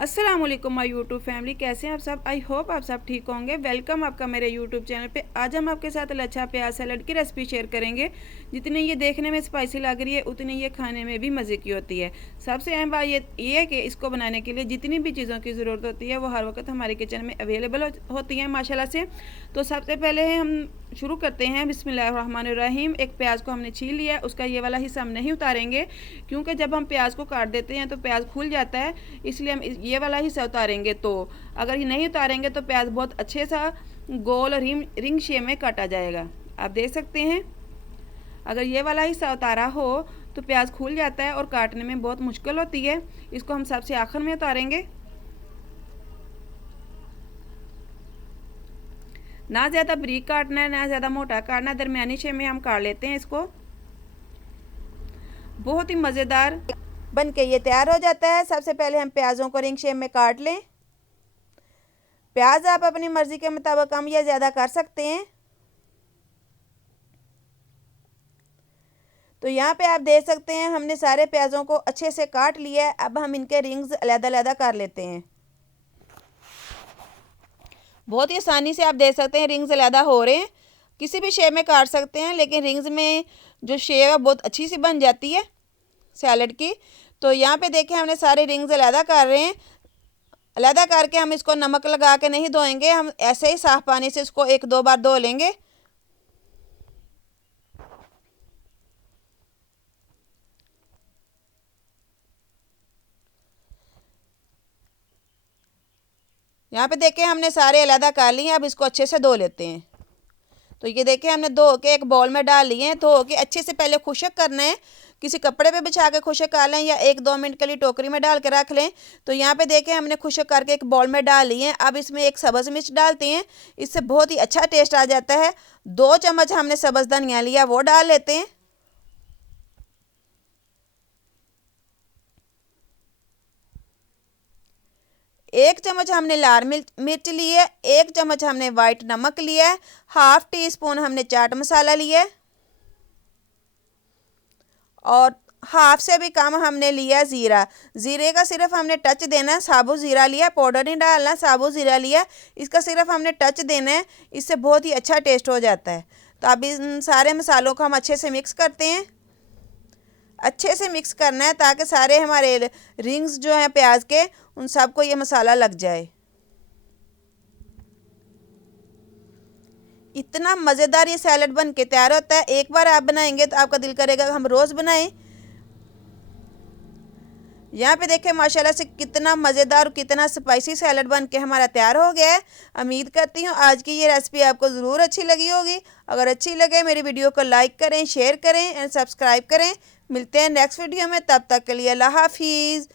अस्सलाम वालेकुम my YouTube family, कैसे हैं आप सब। आई होप आप सब ठीक होंगे। वेलकम आपका मेरे यूट्यूब चैनल पे। आज हम आपके साथ लच्छा प्याज सैलड की रेसिपी शेयर करेंगे। जितनी ये देखने में स्पाइसी लग रही है उतनी ये खाने में भी मज़े की होती है। सबसे अहम बात ये है कि इसको बनाने के लिए जितनी भी चीज़ों की ज़रूरत होती है वो हर वक्त हमारे किचन में अवेलेबल होती हैं माशाल्लाह से। तो सबसे पहले हम शुरू करते हैं। बिस्मिल्लाहिर्रहमानिर्रहीम। एक प्याज को हमने छील लिया है, उसका ये वाला हिस्सा हम नहीं उतारेंगे क्योंकि जब हम प्याज को काट देते हैं तो प्याज खुल जाता है, इसलिए हम ये वाला हिस्सा उतारेंगे। तो अगर ये नहीं उतारेंगे तो प्याज बहुत अच्छे सा गोल रिंग शेप में काटा जाएगा। आप देख सकते हैं, अगर ये वाला हिस्सा उतारा हो तो प्याज खुल जाता है और काटने में बहुत मुश्किल होती है। इसको हम सबसे आखिर में उतारेंगे। ना ज़्यादा बारीक काटना है ना ज़्यादा मोटा काटना है, दरमियानी शेप में हम काट लेते हैं इसको। बहुत ही मज़ेदार बन के ये तैयार हो जाता है। सबसे पहले हम प्याज़ों को रिंग शेप में काट लें। प्याज आप अपनी मर्ज़ी के मुताबिक कम या ज़्यादा कर सकते हैं। तो यहाँ पे आप देख सकते हैं हमने सारे प्याज़ों को अच्छे से काट लिया है। अब हम इनके रिंग्स अलग-अलग कर लेते हैं। बहुत ही आसानी से आप देख सकते हैं रिंग्स अलग हो रहे हैं। किसी भी शेप में काट सकते हैं, लेकिन रिंग्स में जो शेप है बहुत अच्छी सी बन जाती है सैलड की। तो यहाँ पे देखें हमने सारे रिंग्स अलग कर रहे हैं। अलग करके हम इसको नमक लगा के नहीं धोएंगे, हम ऐसे ही साफ़ पानी से इसको 1-2 बार धो लेंगे। यहाँ पे देखें हमने सारे अलग कर लिए हैं। अब इसको अच्छे से धो लेते हैं। तो ये देखें हमने धो के एक बाउल में डाल लिए हैं। धो के अच्छे से पहले खुश्क करना है। किसी कपड़े पे बिछा के खुश्क कर लें या 1-2 मिनट के लिए टोकरी में डाल के रख लें। तो यहाँ पे देखें हमने खुश्क करके एक बाउल में डाल लिए हैं। अब इसमें एक सब्ज़ मिर्च डालते हैं, इससे बहुत ही अच्छा टेस्ट आ जाता है। 2 चम्मच हमने सब्ज़ धनिया लिया, वो डाल लेते हैं। 1 चम्मच हमने लाल मिर्च ली है। 1 चम्मच हमने वाइट नमक लिया है। हाफ़ टी स्पून हमने चाट मसाला लिया है और हाफ से भी कम हमने लिया ज़ीरा। ज़ीरे का सिर्फ हमने टच देना है। साबुत ज़ीरा लिया, पाउडर नहीं डालना, साबुत ज़ीरा लिया, इसका सिर्फ हमने टच देना है। इससे बहुत ही अच्छा टेस्ट हो जाता है। तो अब इन सारे मसालों को हम अच्छे से मिक्स करते हैं। अच्छे से मिक्स करना है ताकि सारे हमारे रिंग्स जो हैं प्याज के, उन सबको ये मसाला लग जाए। इतना मज़ेदार ये सैलड बन के तैयार होता है। एक बार आप बनाएंगे तो आपका दिल करेगा हम रोज़ बनाएं। यहाँ पे देखें माशाल्लाह से कितना मज़ेदार और कितना स्पाइसी सैलड बन के हमारा तैयार हो गया है। उम्मीद करती हूँ आज की ये रेसिपी आपको ज़रूर अच्छी लगी होगी। अगर अच्छी लगे मेरी वीडियो को लाइक करें, शेयर करें एंड सब्सक्राइब करें। मिलते हैं नेक्स्ट वीडियो में, तब तक के लिए अल्लाह हाफिज़।